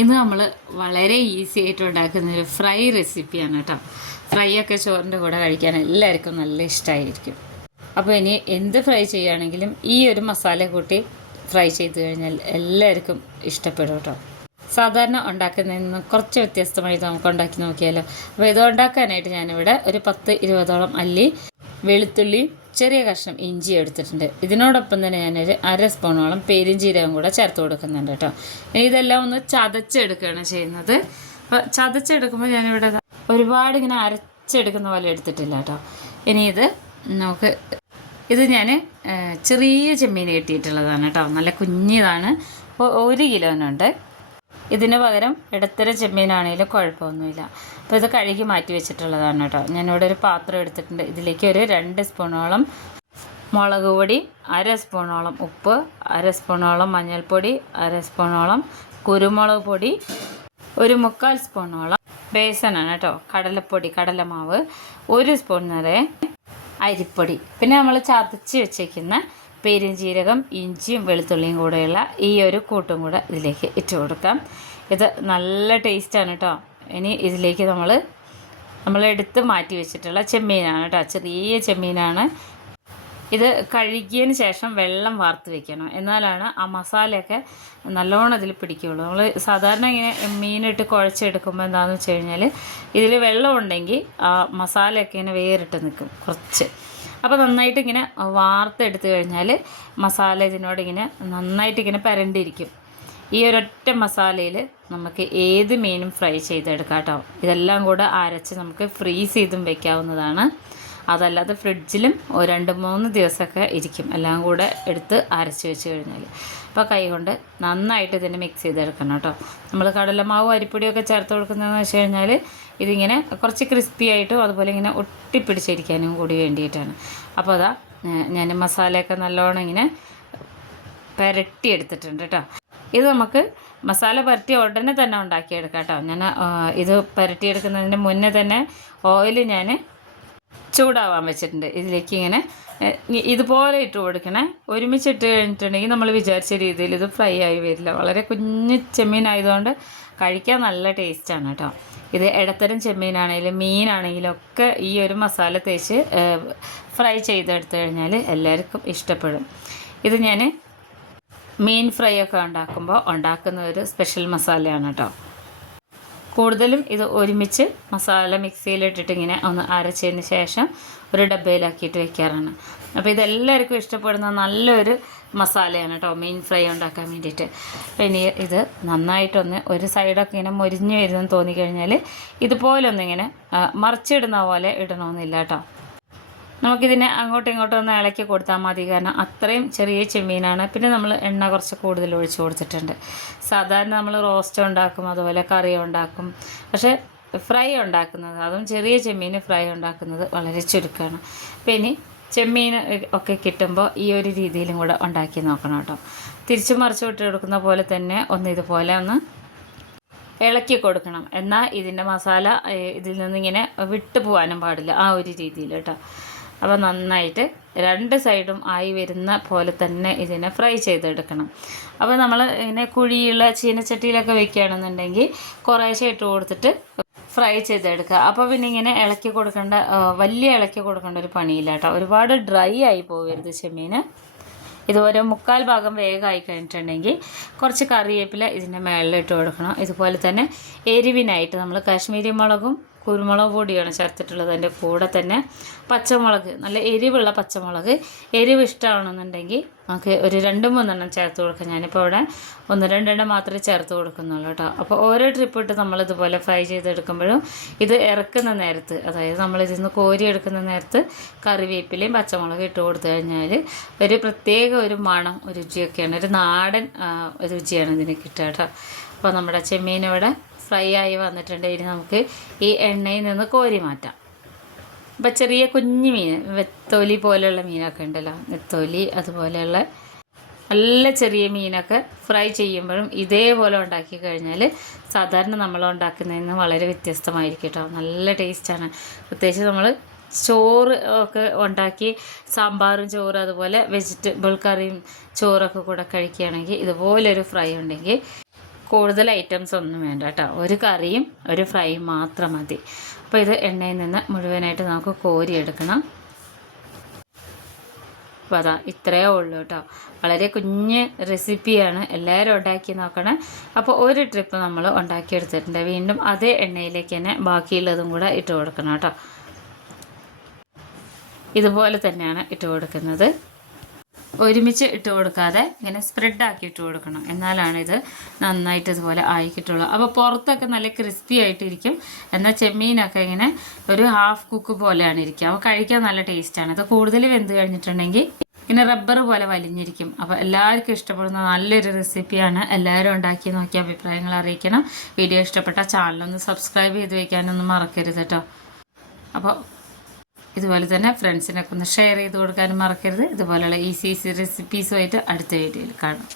ഇന്ന് നമ്മൾ വളരെ ഈസി ആയിട്ട് ഉണ്ടാക്കുന്ന ഒരു ഫ്രൈ റെസിപ്പിയാണ് കേട്ടോ. ഫ്രൈ ഒക്കെ ചോറിന്റെ കൂടെ കഴിക്കാൻ എല്ലാവർക്കും നല്ല ഇഷ്ടമായിരിക്കും അപ്പോൾ ഇനി എന്ത് ഫ്രൈ ചെയ്യുകയാണെങ്കിലും ഈ ഒരു മസാല കൂട്ടി ഫ്രൈ ചെയ്ത് കഴിഞ്ഞാൽ എല്ലാവർക്കും ഇഷ്ടപ്പെടും കേട്ടോ. സാധാരണ ഉണ്ടാക്കുന്നതിൽ നിന്ന് കുറച്ച് വ്യത്യസ്തമായിട്ട് നമുക്ക് ഉണ്ടാക്കി നോക്കിയാലോ. അപ്പോൾ ഇത് ഉണ്ടാക്കാനായിട്ട് ഞാനിവിടെ ഒരു പത്ത് ഇരുപതോളം അല്ലി വെളുത്തുള്ളി ചെറിയ കഷ്ണം ഇഞ്ചി എടുത്തിട്ടുണ്ട്. ഇതിനോടൊപ്പം തന്നെ ഞാനൊരു അര സ്പൂണോളം പെരിഞ്ചീരകം കൂടെ ചേർത്ത് കൊടുക്കുന്നുണ്ട് കേട്ടോ. ഇതെല്ലാം ഒന്ന് ചതച്ചെടുക്കുകയാണ് ചെയ്യുന്നത്. അപ്പോൾ ചതച്ചെടുക്കുമ്പോൾ ഞാനിവിടെ ഒരുപാട് ഇങ്ങനെ അരച്ചെടുക്കുന്ന പോലെ എടുത്തിട്ടില്ല കേട്ടോ. ഇനി ഇത് നമുക്ക് ഇത് ഞാൻ ചെറിയ ചെമ്മീൻ കിട്ടിയിട്ടുള്ളതാണ് കേട്ടോ. നല്ല കുഞ്ഞിതാണ്. ഒരു കിലോനുണ്ട്. ഇതിന് പകരം ഇടത്തര ചെമ്മീനാണെങ്കിലും കുഴപ്പമൊന്നുമില്ല. അപ്പോൾ ഇത് കഴുകി മാറ്റി വെച്ചിട്ടുള്ളതാണ് കേട്ടോ. ഞാനിവിടെ ഒരു പാത്രം എടുത്തിട്ടുണ്ട്. ഇതിലേക്ക് ഒരു രണ്ട് സ്പൂണോളം മുളക് പൊടി അര സ്പൂണോളം ഉപ്പ് അര സ്പൂണോളം മഞ്ഞൾപ്പൊടി അര സ്പൂണോളം കുരുമുളക് പൊടി ഒരു മുക്കാൽ സ്പൂണോളം ബേസനാണ് കേട്ടോ. കടലപ്പൊടി കടലമാവ് ഒരു സ്പൂൺ നിറയെ അരിപ്പൊടി. പിന്നെ നമ്മൾ ചതച്ച് വെച്ചേക്കുന്ന പെരുംജീരകം ഇഞ്ചിയും വെളുത്തുള്ളിയും കൂടെയുള്ള ഈ ഒരു കൂട്ടും കൂടെ ഇതിലേക്ക് ഇട്ട് കൊടുക്കാം. ഇത് നല്ല ടേസ്റ്റാണ് കേട്ടോ ഇനി ഇതിലേക്ക് നമ്മൾ നമ്മൾ എടുത്ത് മാറ്റി വെച്ചിട്ടുള്ള ചെമ്മീനാണ് കേട്ടോ ചെറിയ ചെമ്മീനാണ്. ഇത് കഴുകിയതിന് ശേഷം വെള്ളം വാർത്ത് വെക്കണം. എന്നാലാണ് ആ മസാലയൊക്കെ നല്ലോണം ഇതിൽ പിടിക്കുകയുള്ളൂ നമ്മൾ സാധാരണ ഇങ്ങനെ മീനിട്ട് കുഴച്ചെടുക്കുമ്പോൾ എന്താണെന്ന് വെച്ച് കഴിഞ്ഞാൽ ഇതിൽ വെള്ളം ഉണ്ടെങ്കിൽ ആ മസാലയൊക്കെ ഇങ്ങനെ വേറിട്ട് നിൽക്കും കുറച്ച്. അപ്പോൾ നന്നായിട്ട് ഇങ്ങനെ വാർത്തെടുത്ത് കഴിഞ്ഞാൽ മസാല ഇതിനോട് ഇങ്ങനെ നന്നായിട്ട് ഇങ്ങനെ പരണ്ടിരിക്കും. ഈ ഒരൊറ്റ മസാലയിൽ നമുക്ക് ഏത് മീനും ഫ്രൈ ചെയ്തെടുക്കാം കേട്ടോ. ഇതെല്ലാം കൂടെ അരച്ച് നമുക്ക് ഫ്രീസ് ചെയ്തും വെക്കാവുന്നതാണ്. അതല്ലാതെ ഫ്രിഡ്ജിലും രണ്ട് മൂന്ന് ദിവസമൊക്കെ ഇരിക്കും. എല്ലാം കൂടെ എടുത്ത് അരച്ച് വെച്ച് കഴിഞ്ഞാൽ അപ്പോൾ കൈ കൊണ്ട് നന്നായിട്ട് ഇതിനെ മിക്സ് ചെയ്തെടുക്കണം കേട്ടോ. നമ്മൾ കടലമാവും അരിപ്പൊടിയൊക്കെ ചേർത്ത് കൊടുക്കുന്നതെന്ന് വെച്ച് കഴിഞ്ഞാൽ ഇതിങ്ങനെ കുറച്ച് ക്രിസ്പി ആയിട്ടും അതുപോലെ ഇങ്ങനെ ഒട്ടിപ്പിടിച്ചിരിക്കാനും കൂടി വേണ്ടിയിട്ടാണ്. അപ്പോൾ അതാ ഞാൻ മസാലയൊക്കെ നല്ലോണം ഇങ്ങനെ പുരട്ടി എടുത്തിട്ടുണ്ട് കേട്ടോ ഇത് നമുക്ക് മസാല പുരട്ടി ഉടനെ തന്നെ ഉണ്ടാക്കിയെടുക്കാം കേട്ടോ ഞാൻ ഇത് പുരട്ടിയെടുക്കുന്നതിന് മുന്നേ തന്നെ ഓയിൽ ഞാൻ ചൂടാവാൻ വെച്ചിട്ടുണ്ട്. ഇതിലേക്ക് ഇങ്ങനെ ഇതുപോലെ ഇട്ട് കൊടുക്കണേ. ഒരുമിച്ച് ഇട്ട് കഴിഞ്ഞിട്ടുണ്ടെങ്കിൽ നമ്മൾ വിചാരിച്ച രീതിയിൽ ഇത് ഫ്രൈ ആയി വരില്ല. വളരെ കുഞ്ഞ് ചെമ്മീനായതുകൊണ്ട് കഴിക്കാൻ നല്ല ടേസ്റ്റാണ് കേട്ടോ. ഇത് ഇടത്തരം ചെമ്മീനാണെങ്കിലും മീനാണെങ്കിലും ഒക്കെ ഈ ഒരു മസാല തേച്ച് ഫ്രൈ ചെയ്തെടുത്തു കഴിഞ്ഞാൽ എല്ലാവർക്കും ഇഷ്ടപ്പെടും. ഇത് ഞാൻ മീൻ ഫ്രൈ ഒക്കെ ഉണ്ടാക്കുമ്പോൾ ഉണ്ടാക്കുന്ന ഒരു സ്പെഷ്യൽ മസാലയാണ് കേട്ടോ. കൂടുതലും ഇത് ഒരുമിച്ച് മസാല മിക്സിയിലിട്ടിട്ട് ഇങ്ങനെ ഒന്ന് അരച്ചതിന് ശേഷം ഒരു ഡബ്ബയിലാക്കിയിട്ട് വെക്കാറാണ്. അപ്പോൾ ഇതെല്ലാവർക്കും ഇഷ്ടപ്പെടുന്ന നല്ലൊരു മസാലയാണ് കേട്ടോ മീൻ ഫ്രൈ ഉണ്ടാക്കാൻ വേണ്ടിയിട്ട്. ഇനി ഇത് നന്നായിട്ടൊന്ന് ഒരു സൈഡൊക്കെ ഇങ്ങനെ മുരിഞ്ഞു വരുന്നെന്ന് തോന്നിക്കഴിഞ്ഞാൽ ഇതുപോലൊന്നിങ്ങനെ മറിച്ചിടുന്ന പോലെ ഇടണമെന്നില്ല കേട്ടോ. നമുക്കിതിനെ അങ്ങോട്ടും ഇങ്ങോട്ടും ഒന്ന് ഇളക്കി കൊടുത്താൽ മതി. കാരണം അത്രയും ചെറിയ ചെമ്മീനാണ്. പിന്നെ നമ്മൾ എണ്ണ കുറച്ച് കൂടുതൽ ഒഴിച്ച് കൊടുത്തിട്ടുണ്ട്. സാധാരണ നമ്മൾ റോസ്റ്റ് ഉണ്ടാക്കും അതുപോലെ കറി ഉണ്ടാക്കും. പക്ഷേ ഫ്രൈ ഉണ്ടാക്കുന്നത് അതും ചെറിയ ചെമ്മീൻ ഫ്രൈ ഉണ്ടാക്കുന്നത് വളരെ ചുരുക്കമാണ്. അപ്പോൾ ഇനി ചെമ്മീൻ ഒക്കെ കിട്ടുമ്പോൾ ഈ ഒരു രീതിയിലും കൂടെ ഉണ്ടാക്കി നോക്കണം കേട്ടോ. തിരിച്ചു മറിച്ച് വിട്ട് കൊടുക്കുന്ന പോലെ തന്നെ ഒന്ന് ഇതുപോലെ ഒന്ന് ഇളക്കി കൊടുക്കണം. എന്നാൽ ഇതിന്റെ മസാല ഇതിൽ നിന്നിങ്ങനെ വിട്ടു പോകാനും പാടില്ല. ആ ഒരു രീതിയിൽ കേട്ടോ. അപ്പോൾ നന്നായിട്ട് രണ്ട് സൈഡും ആയി വരുന്ന പോലെ തന്നെ ഇതിനെ ഫ്രൈ ചെയ്തെടുക്കണം. അപ്പോൾ നമ്മൾ ഇങ്ങനെ കുഴിയുള്ള ചീനച്ചട്ടിയിലൊക്കെ വെക്കുകയാണെന്നുണ്ടെങ്കിൽ കുറേശ്ശെ ഇട്ട് കൊടുത്തിട്ട് ഫ്രൈ ചെയ്തെടുക്കുക. അപ്പോൾ പിന്നെ ഇങ്ങനെ ഇളക്കി കൊടുക്കേണ്ട വലിയ ഇളക്കി കൊടുക്കേണ്ട ഒരു പണിയില്ല കേട്ടോ. ഒരുപാട് ഡ്രൈ ആയി പോകരുത് ചെമ്മീൻ ഇതുപോലെ മുക്കാൽ ഭാഗം വേഗമായി കഴിഞ്ഞിട്ടുണ്ടെങ്കിൽ കുറച്ച് കറിവേപ്പില ഇതിന്റെ മേളിലിട്ട് കൊടുക്കണം. ഇതുപോലെ തന്നെ എരിവിനായിട്ട് നമ്മൾ കാശ്മീരി മുളകും കുരുമുളക് പൊടിയാണ് ചേർത്തിട്ടുള്ളത് അതിന്റെ കൂടെ തന്നെ പച്ചമുളക് നല്ല എരിവുള്ള പച്ചമുളക്. എരിവ് ഇഷ്ടമാണെന്നുണ്ടെങ്കിൽ നമുക്ക് ഒരു രണ്ട് മൂന്നെണ്ണം ചേർത്ത് കൊടുക്കാം. ഞാനിപ്പോൾ ഇവിടെ ഒന്ന് രണ്ടെണ്ണം മാത്രമേ ചേർത്ത് കൊടുക്കുന്നുള്ളൂ കേട്ടോ. അപ്പോൾ ഓരോ ട്രിപ്പ് ഇട്ട് നമ്മൾ ഇതുപോലെ ഫ്രൈ ചെയ്തെടുക്കുമ്പോഴും ഇത് ഇറക്കുന്ന നേരത്ത് അതായത് നമ്മൾ ഇതിൽ നിന്ന് കോരി എടുക്കുന്ന നേരത്ത് കറിവേപ്പിലയും പച്ചമുളകും ഇട്ട് കൊടുത്തു കഴിഞ്ഞാൽ ഒരു പ്രത്യേക ഒരു മണം രുചിയൊക്കെയാണ്. ഒരു നാടൻ രുചിയാണ് ഇതിന് കിട്ടുക കേട്ടോ. അപ്പോൾ നമ്മുടെ ചെമ്മീൻ ഇവിടെ ഫ്രൈ ആയി വന്നിട്ടുണ്ട് ഇനി നമുക്ക് ഈ എണ്ണയിൽ നിന്ന് കോരി മാറ്റാം. അപ്പം ചെറിയ കുഞ്ഞു മീൻ വെത്തോലി പോലെയുള്ള മീനൊക്കെ ഉണ്ടല്ലോ. വെത്തോലി അതുപോലെയുള്ള നല്ല ചെറിയ മീനൊക്കെ ഫ്രൈ ചെയ്യുമ്പോഴും ഇതേപോലെ ഉണ്ടാക്കി കഴിഞ്ഞാൽ സാധാരണ നമ്മൾ ഉണ്ടാക്കുന്നതിൽ നിന്ന് വളരെ വ്യത്യസ്തമായിരിക്കും കേട്ടോ. നല്ല ടേസ്റ്റാണ് പ്രത്യേകിച്ച് നമ്മൾ ചോറ് ഒക്കെ ഉണ്ടാക്കി സാമ്പാറും ചോറ് അതുപോലെ വെജിറ്റബിൾ കറിയും ചോറൊക്കെ കൂടെ കഴിക്കുകയാണെങ്കിൽ ഇതുപോലൊരു ഫ്രൈ ഉണ്ടെങ്കിൽ കൂടുതൽ ഐറ്റംസ് ഒന്നും വേണ്ട കേട്ടോ. ഒരു കറിയും ഒരു ഫ്രൈ മാത്രം മതി. അപ്പോൾ ഇത് എണ്ണയിൽ നിന്ന് മുഴുവനായിട്ട് നമുക്ക് കോരിയെടുക്കണം. അപ്പോൾ അതാ ഇത്രയേ ഉള്ളൂ കേട്ടോ. വളരെ കുഞ്ഞ് റെസിപ്പിയാണ് എല്ലാവരും ഉണ്ടാക്കി നോക്കണം. അപ്പോൾ ഒരു ട്രിപ്പ് നമ്മൾ ഉണ്ടാക്കിയെടുത്തിട്ടുണ്ട്. വീണ്ടും അതേ എണ്ണയിലേക്ക് തന്നെ ബാക്കിയുള്ളതും കൂടെ ഇട്ട് കൊടുക്കണം കേട്ടോ. ഇതുപോലെ തന്നെയാണ് ഇട്ട് കൊടുക്കുന്നത്. ഒരുമിച്ച് ഇട്ട് കൊടുക്കാതെ ഇങ്ങനെ സ്പ്രെഡ് ആക്കി ഇട്ട് കൊടുക്കണം. എന്നാലാണ് ഇത് നന്നായിട്ട് ഇതുപോലെ ആയിക്കിട്ടുള്ളൂ. അപ്പോൾ പുറത്തൊക്കെ നല്ല ക്രിസ്പി ആയിട്ടിരിക്കും. എന്നാൽ ചെമ്മീനൊക്കെ ഇങ്ങനെ ഒരു ഹാഫ് കുക്ക് പോലെയാണ് ഇരിക്കുക. അപ്പോൾ കഴിക്കാൻ നല്ല ടേസ്റ്റാണ് ഇത് കൂടുതൽ വെന്ത് കഴിഞ്ഞിട്ടുണ്ടെങ്കിൽ ഇങ്ങനെ റബ്ബർ പോലെ വലിഞ്ഞിരിക്കും. അപ്പോൾ എല്ലാവർക്കും ഇഷ്ടപ്പെടുന്ന നല്ലൊരു റെസിപ്പിയാണ് എല്ലാവരും ഉണ്ടാക്കി നോക്കിയ അഭിപ്രായങ്ങൾ അറിയിക്കണം. വീഡിയോ ഇഷ്ടപ്പെട്ട ചാനലൊന്ന് സബ്സ്ക്രൈബ് ചെയ്ത് വയ്ക്കാനൊന്നും മറക്കരുത് കേട്ടോ അപ്പോൾ ഇതുപോലെ തന്നെ ഫ്രണ്ട്സിനൊക്കെ ഒന്ന് ഷെയർ ചെയ്ത് കൊടുക്കാനും മറക്കരുത്. ഇതുപോലെയുള്ള ഈസി ഈസി റെസിപ്പീസുമായിട്ട് അടുത്ത വീഡിയോയിൽ കാണാം.